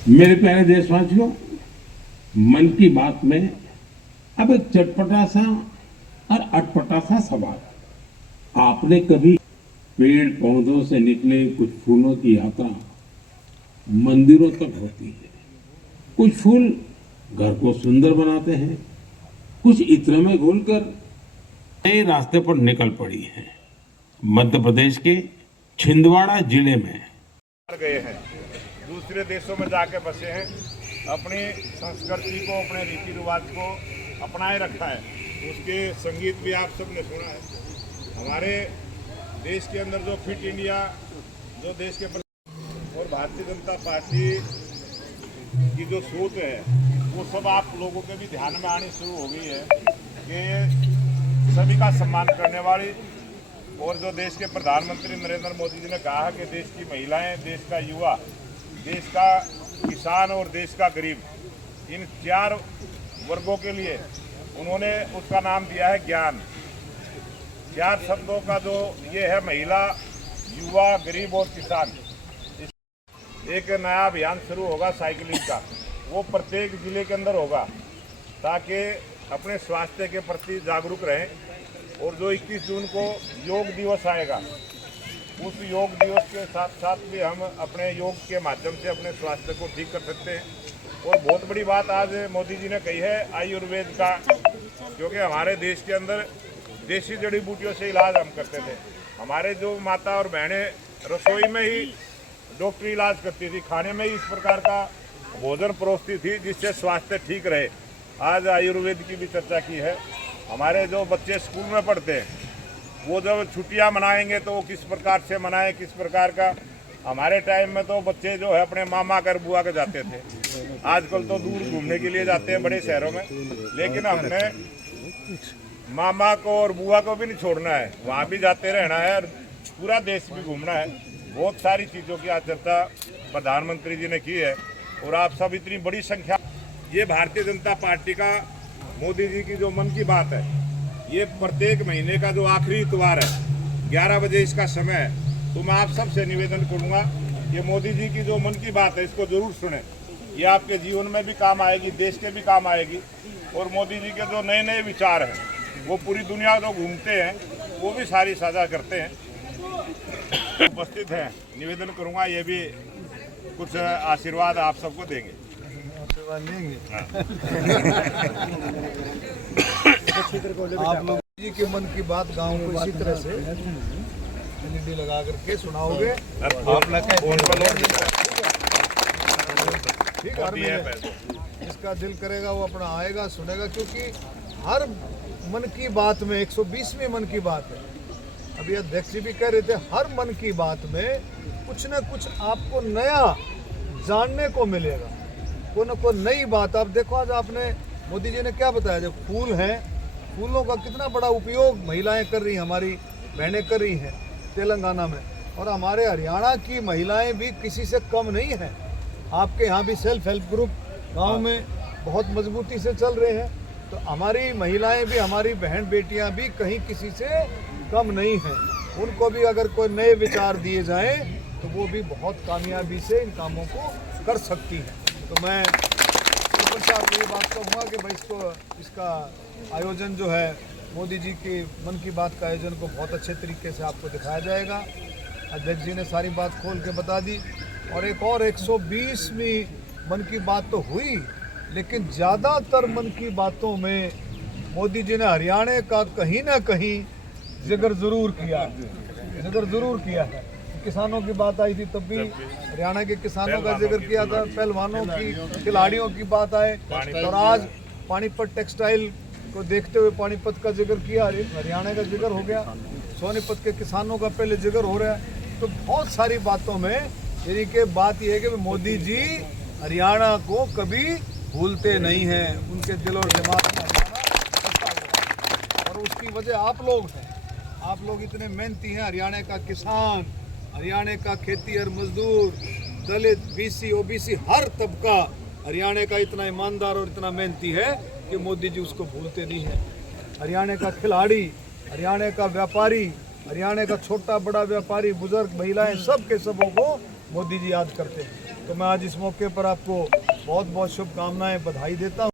मेरे प्यारे देशवासियों, मन की बात में अब एक चटपटा सा और अटपटा सा सवाल। आपने कभी पेड़ पौधों से निकले कुछ फूलों की यात्रा मंदिरों तक होती है। कुछ फूल घर को सुंदर बनाते हैं, कुछ इत्र में घुलकर नए रास्ते पर निकल पड़ी है। मध्य प्रदेश के छिंदवाड़ा जिले में गए हैं, दूसरे देशों में जाके बसे हैं, अपनी संस्कृति को, अपने रीति रिवाज को अपनाए रखा है। उसके संगीत भी आप सबने सुना है। हमारे देश के अंदर जो फिट इंडिया, जो देश के और भारतीय जनता पार्टी की जो सोच है, वो सब आप लोगों के भी ध्यान में आनी शुरू हो गई है कि सभी का सम्मान करने वाली, और जो देश के प्रधानमंत्री नरेंद्र मोदी जी ने कहा है कि देश की महिलाएं, देश का युवा, देश का किसान और देश का गरीब, इन 4 वर्गों के लिए उन्होंने उसका नाम दिया है ज्ञान। 4 शब्दों का जो ये है, महिला, युवा, गरीब और किसान। एक नया अभियान शुरू होगा साइकिलिंग का, वो प्रत्येक जिले के अंदर होगा, ताकि अपने स्वास्थ्य के प्रति जागरूक रहें। और जो 21 जून को योग दिवस आएगा, उस योग दिवस के साथ साथ भी हम अपने योग के माध्यम से अपने स्वास्थ्य को ठीक कर सकते हैं। और बहुत बड़ी बात आज मोदी जी ने कही है आयुर्वेद का, क्योंकि हमारे देश के अंदर देसी जड़ी बूटियों से इलाज हम करते थे। हमारे जो माता और बहनें रसोई में ही डॉक्टरी इलाज करती थी, खाने में ही इस प्रकार का भोजन परोसती थी जिससे स्वास्थ्य ठीक रहे। आज आयुर्वेद की भी चर्चा की है। हमारे जो बच्चे स्कूल में पढ़ते हैं, वो जब छुट्टियां मनाएंगे तो वो किस प्रकार से मनाएं, किस प्रकार का। हमारे टाइम में तो बच्चे जो है अपने मामा कर बुआ के जाते थे, आजकल तो दूर घूमने के लिए जाते हैं बड़े शहरों में। लेकिन हमने मामा को और बुआ को भी नहीं छोड़ना है, वहाँ भी जाते रहना है और पूरा देश भी घूमना है। बहुत सारी चीज़ों की आज चर्चा प्रधानमंत्री जी ने की है, और आप सब इतनी बड़ी संख्या। ये भारतीय जनता पार्टी का, मोदी जी की जो मन की बात है, ये प्रत्येक महीने का जो आखिरी इतवार है 11 बजे इसका समय है। तो मैं आप सबसे निवेदन करूंगा कि मोदी जी की जो मन की बात है इसको जरूर सुने। ये आपके जीवन में भी काम आएगी, देश के भी काम आएगी। और मोदी जी के जो नए नए विचार हैं, वो पूरी दुनिया जो घूमते हैं वो भी सारी साझा करते हैं। उपस्थित हैं, निवेदन करूंगा ये भी कुछ आशीर्वाद आप सबको देंगे। आप लोग जी के मन की बात गांव को इसी तरह से एलईडी लगा करके सुनाओगे। ठीक है, जिसका दिल करेगा वो अपना आएगा, सुनेगा, क्योंकि हर मन की बात में 120वीं मन की बात है। अभी अध्यक्ष जी भी कह रहे थे, हर मन की बात में कुछ न कुछ आपको नया जानने को मिलेगा, कोई न कोई नई बात। आप देखो, आज आपने, मोदी जी ने क्या बताया, जो फूल हैं, फूलों का कितना बड़ा उपयोग महिलाएं कर रही हैं, हमारी बहनें कर रही हैं तेलंगाना में। और हमारे हरियाणा की महिलाएं भी किसी से कम नहीं हैं। आपके यहाँ भी सेल्फ हेल्प ग्रुप गांव में बहुत मजबूती से चल रहे हैं। तो हमारी महिलाएं भी, हमारी बहन बेटियां भी कहीं किसी से कम नहीं हैं। उनको भी अगर कोई नए विचार दिए जाएं तो वो भी बहुत कामयाबी से इन कामों को कर सकती हैं। तो मैं ऊपर से आपको ये बात कहूँगा कि भाई इसका आयोजन जो है, मोदी जी के मन की बात का आयोजन को बहुत अच्छे तरीके से आपको दिखाया जाएगा। अध्यक्ष जी ने सारी बात खोल के बता दी। और एक और 120वीं मन की बात तो हुई, लेकिन ज़्यादातर मन की बातों में मोदी जी ने हरियाणा का कहीं ना कहीं जिक्र ज़रूर किया है। किसानों की बात आई थी तब भी हरियाणा के किसानों का जिक्र किया था, पहलवानों की, खिलाड़ियों की बात आए, और आज पानीपत टेक्सटाइल को देखते हुए पानीपत का जिक्र किया, हरियाणा का जिक्र हो गया, सोनीपत के किसानों का पहले जिक्र हो रहा है। तो बहुत सारी बातों में यानी कि बात यह है कि मोदी जी हरियाणा को कभी भूलते नहीं हैं, उनके दिल और दिमाग में हरियाणा, और उसकी वजह आप लोग हैं। आप लोग इतने मेहनती हैं। हरियाणा का किसान, हरियाणा का खेती और मजदूर, दलित, बीसी, ओबीसी, हर तबका हरियाणा का इतना ईमानदार और इतना मेहनती है कि मोदी जी उसको भूलते नहीं हैं। हरियाणा का खिलाड़ी, हरियाणा का व्यापारी, हरियाणा का छोटा बड़ा व्यापारी, बुजुर्ग, महिलाएं, सब के सबों को मोदी जी याद करते हैं। तो मैं आज इस मौके पर आपको बहुत बहुत शुभकामनाएं, बधाई देता हूँ।